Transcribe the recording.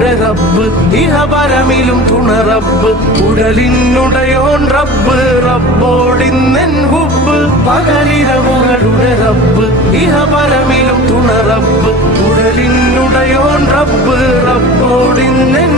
മകളുടെ റബ്ബ്, ഇഹപരമിലും തുണ റബ്ബ്, ഉടലിനുടയോൻ റബ്ബ്, റബ്ബോടിന്നെൻ ഹുബ്. പകലിരവുകളുടെ റബ്ബ്, ഇഹപരമിലും തുണ റബ്ബ്, ഉടലിനുടയോൻ റബ്ബ്, റബ്ബോടിന്നെൻ